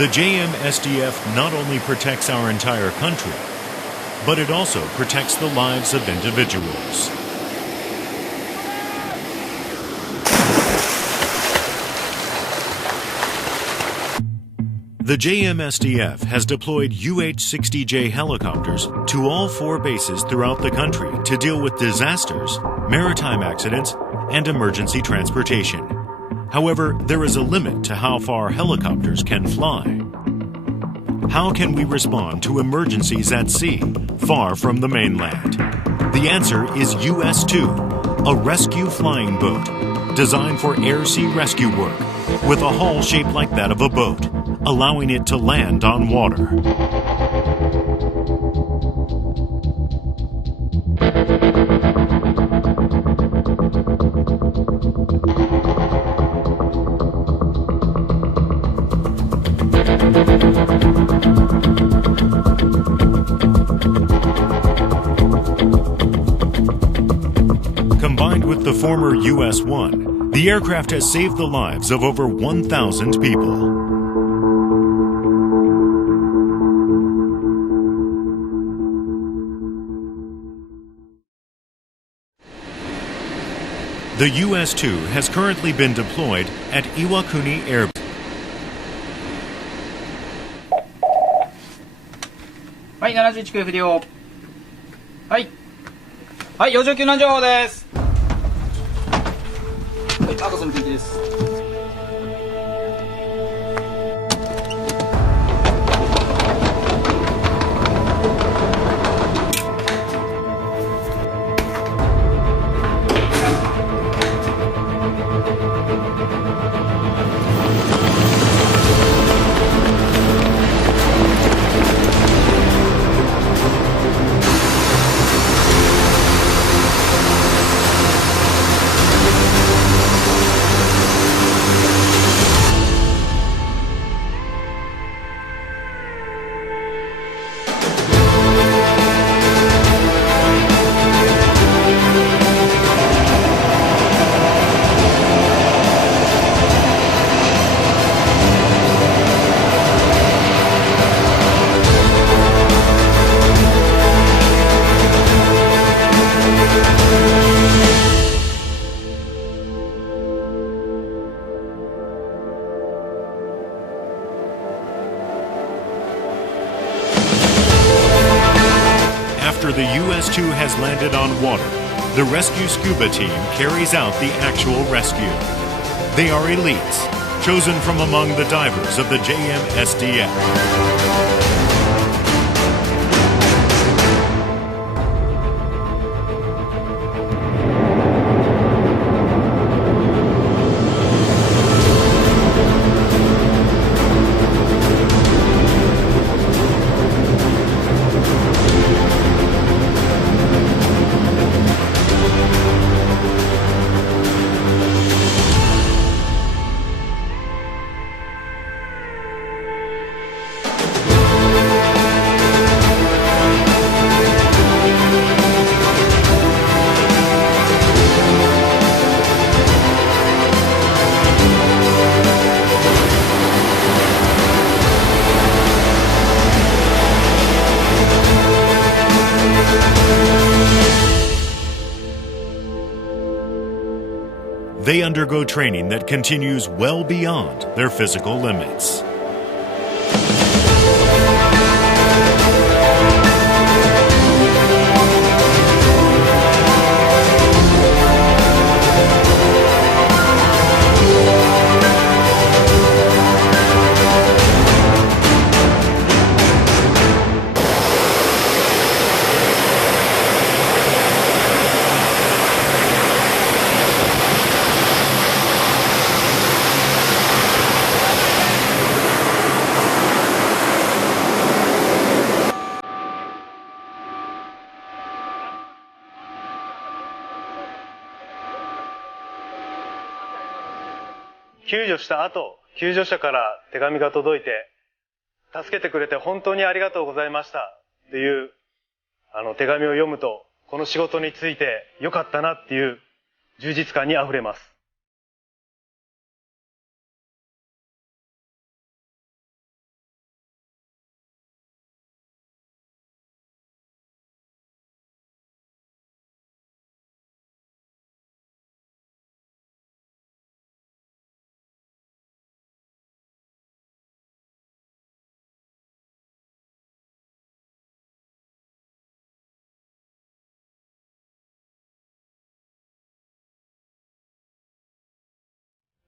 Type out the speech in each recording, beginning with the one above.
The JMSDF not only protects our entire country, but it also protects the lives of individuals. The JMSDF has deployed UH-60J helicopters to all 4 bases throughout the country to deal with disasters, maritime accidents, and emergency transportation. However, there is a limit to how far helicopters can fly. How can we respond to emergencies at sea, far from the mainland? The answer is US-2, a rescue flying boat designed for air-sea rescue work, with a hull shaped like that of a boat, allowing it to land on water. Combined with the former US-1, the aircraft has saved the lives of over 1,000 people. The US-2 has currently been deployed at Iwakuni Air Base. はい、71空不良。はい。はい、洋上救難情報です。はい、赤楚の天気です。After the US-2 has landed on water, the rescue scuba team carries out the actual rescue. They are elites, chosen from among the divers of the JMSDF. They undergo training that continues well beyond their physical limits.救助した後、救助者から手紙が届いて、助けてくれて本当にありがとうございましたっていう手紙を読むと、この仕事について良かったなっていう充実感にあふれます。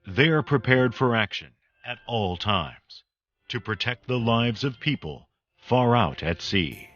They are prepared for action at all times to protect the lives of people far out at sea.